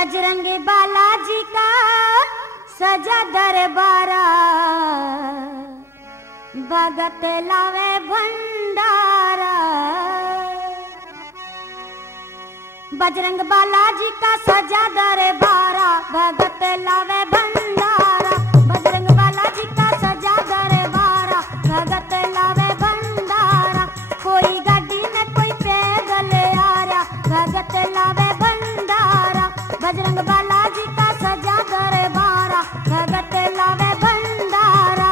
बजरंगी बालाजी का सजा दरबारा, भगत लावे भंडारा। बजरंग बालाजी का सजा दरबारा, भगत लावे भंडारा। बजरंग बालाजी का सजा दरबारा, भगत लावे भंडारा। कोई गाड़ी में कोई पैदल आ रहा, भगत लावे भंडारा। बजरंग बालाजी का सजा दरबारा, भगत लावे भंडारा।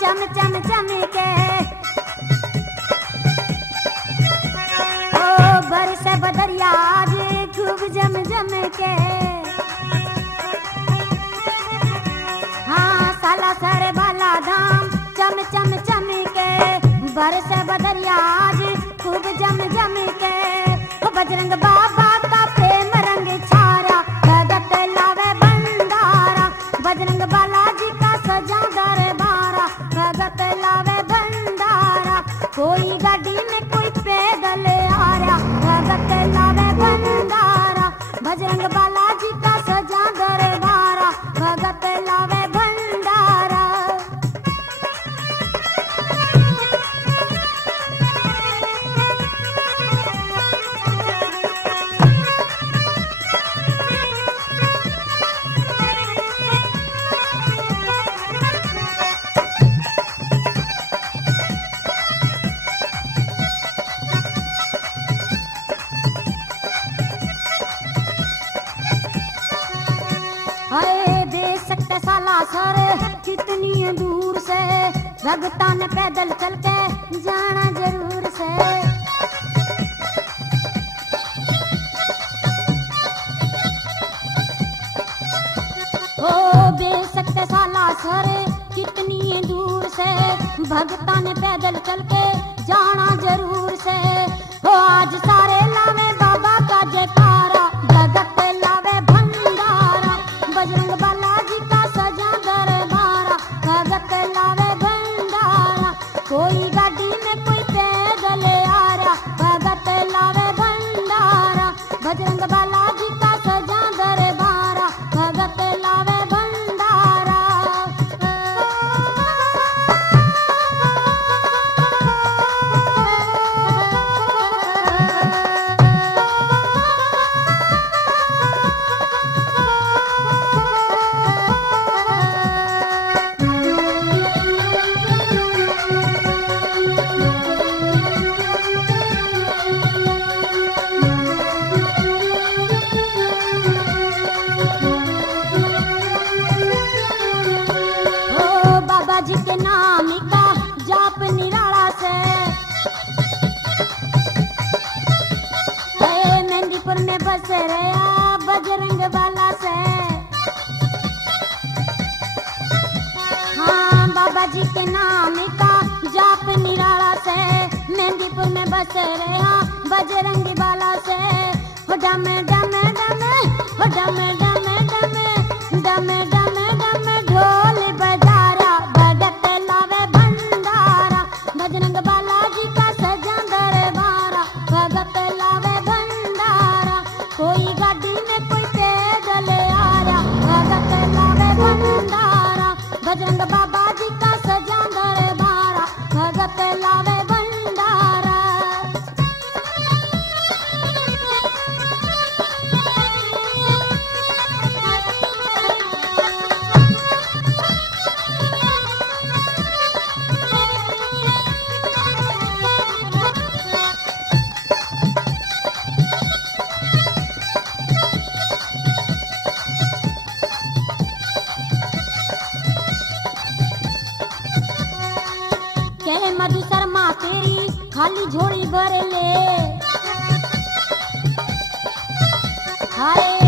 चम चम चमके ओ बरसे बदरिया आज खूब जम जम के। हाँ साला सर बाला धाम चम चम चमके, बरसे बदरिया आज खूब जम जम के। बजरंग बाबा का प्रेम रंग छारा, भगत लावे भंडारा। बजरंग बालाजी का सजा दरबारा, भगत लावे भंडारा। कोई गाड़ी में कोई पैदल आ रहा, भगत लावे भंडारा। बजरंग बालाजी का सजा दरबारा, भगत लावे भंडारा। सर कितनी दूर से भगता ने पैदल चल के जाना जरूर से। ओ बेसकते साला सर कितनी दूर से भगता ने पैदल चल के जाना जरूर से। ओ आज सारे लावे बाबा का जयकारा, भगत लावे भंडारा। बजरंग बालाजी का सजा दरबारा, भगत लावे भंडारा। कोई गाड़ी में कोई पैदल आ रहा, भगत लावे भंडारा। बजरंग बालाजी का सजा दरबारा, भगत लावे भंडारा। जिसके नाम का जाप निराला से मेहंदीपुर में बस रहा बजरंग बाला से। हाँ बाबा जी के नाम का जाप निराला से मेहंदीपुर में बस रहा बजरंग बाला से। हो डमे डमे डमे, हो डमे डमे डमे, डमे डमे डमे ढोल बजारा, भगत लावे भंडारा। बजरंग बालाजी का सजा दरबारा, भगत लावे भंडारा। कोई गाड़ी में कोई पैदल आ रहा, भगत लावे भंडारा। बजरंग बाबा जी का सजा दरबारा, भगत लावे भंडारा। मधु शर्मा तेरी खाली झोली भर ले। हाय